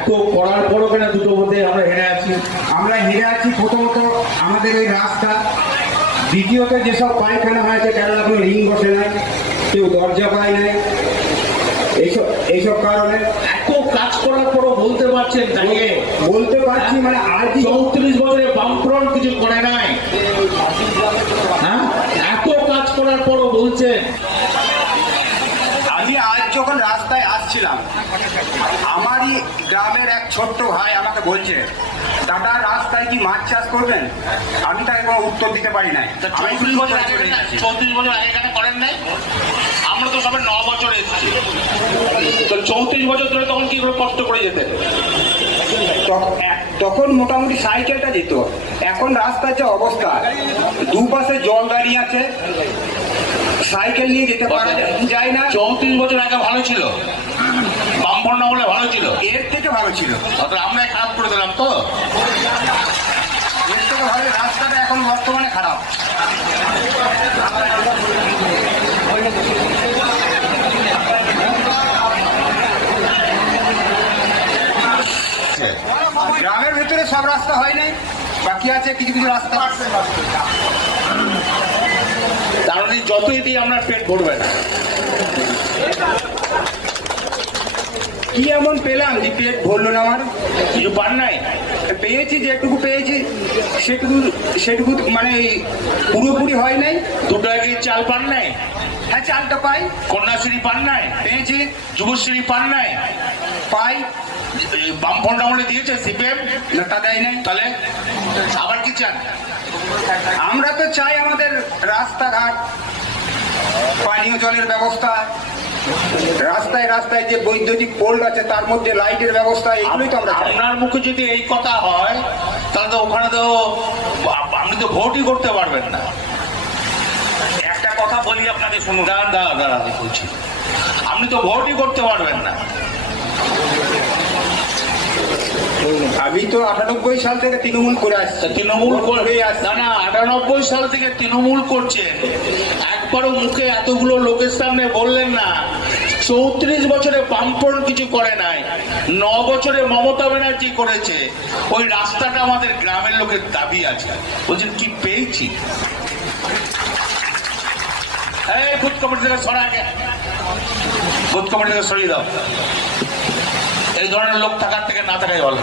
এত করার পরও কেন দুটো মধ্যে আমরা হেরে আছি? আমরা হেরে আছি প্রথমত আমাদের এই রাস্তা, দ্বিতীয়ত যেসব পায়খানা হয়েছে কেন এখন রিং বসে নাই, কেউ দরজা পায় নাই, এইসব কারণে। এত কাজ করার পরও বলতে পারছেন দাঁড়িয়ে? বলতে পারছি মানে আজ 34 বছরে বামফ্রন্ট কিছু করে নাই। হ্যাঁ, এত কাজ করার পরও বলছেন। আমি আজ যখন রাস্তায় আসছিলাম, আমারই গ্রামের এক ছোট্ট ভাই আমাকে বলছে, দাদা রাস্তায় কি মাছ চাষ করবেন? আমি তাকে কোনো উত্তর দিতে পারি নাই। 34 বছর আগে কেন করেন নাই? আমরা তো সবাই 9 বছর এসেছি, তো 34 বছর ধরে তখন কি করে কষ্ট করে যেতেন? তখন মোটামুটি সাইকেলটা যেত। এখন রাস্তার যে অবস্থা, দুপাশে জল দাঁড়িয়ে আছে, সাইকেল নিয়ে যেতে পারা যায় না। 34 বছর আগে ভালো ছিল, বামফ্রন্ট আমলে ভালো ছিল, এর থেকে ভালো ছিল। আমরাই খারাপ করে দিলাম। তো এর থেকে ভালো রাস্তাটা এখন বর্তমানে খারাপ। গ্রামের ভেতরে সব রাস্তা হয় নাই, বাকি আছে কিছু কিছু রাস্তা। তার মানে যতই দিই আমরা পেট ভরবে না। কি এমন পেলাম যে পেট ভরলো না? আমার কিছু পান নাই? পেয়েছি, যেটুকু পেয়েছি সেটুকু মানে পুরোপুরি হয় নাই। 2 টাকা চাল পান নাই? হ্যাঁ, চালটা পাই। কন্যাশ্রী পান নাই? পেয়েছি। যুবশ্রী পান নাই? পাই। বামফ্রন্ট আমলে দিয়েছে সিপিএম? না, তা দেয় নাই। তাহলে আবার কি চান? আমরা তো চাই আমাদের রাস্তাঘাট, পানীয় জলের ব্যবস্থা, রাস্তায় রাস্তায় যে বৈদ্যুতিক পোল আছে তার মধ্যে লাইটের ব্যবস্থা, এগুলোই তো আমরা চাই। আপনার মুখে যদি এই কথা হয় তাহলে তো ওখানে তো আপনি তো ভোটই করতে পারবেন না। একটা কথা বলি আপনাকে, শুনুন। দাঁড়া বলছি, আপনি তো ভোটই করতে পারবেন না। আমি তো 98 সাল থেকে তৃণমূল করে আসছি। তৃণমূল করবে না, 98 সাল থেকে তৃণমূল করছেন, একবারও মুখে এতগুলো লোকের সামনে বললেন না 34 বছরে বামফ্রন্ট কিছু করে নাই, 9 বছরে মমতা ব্যানার্জি করেছে। ওই রাস্তাটা আমাদের গ্রামের লোকের দাবি আছে। বলছেন কি পেয়েছি? এই বুথ কমিটি থেকে সরা আগে, বুথ কমিটি থেকে সরিয়ে দাও। এই ধরনের লোক থাকার থেকে না থাকাই ভালো।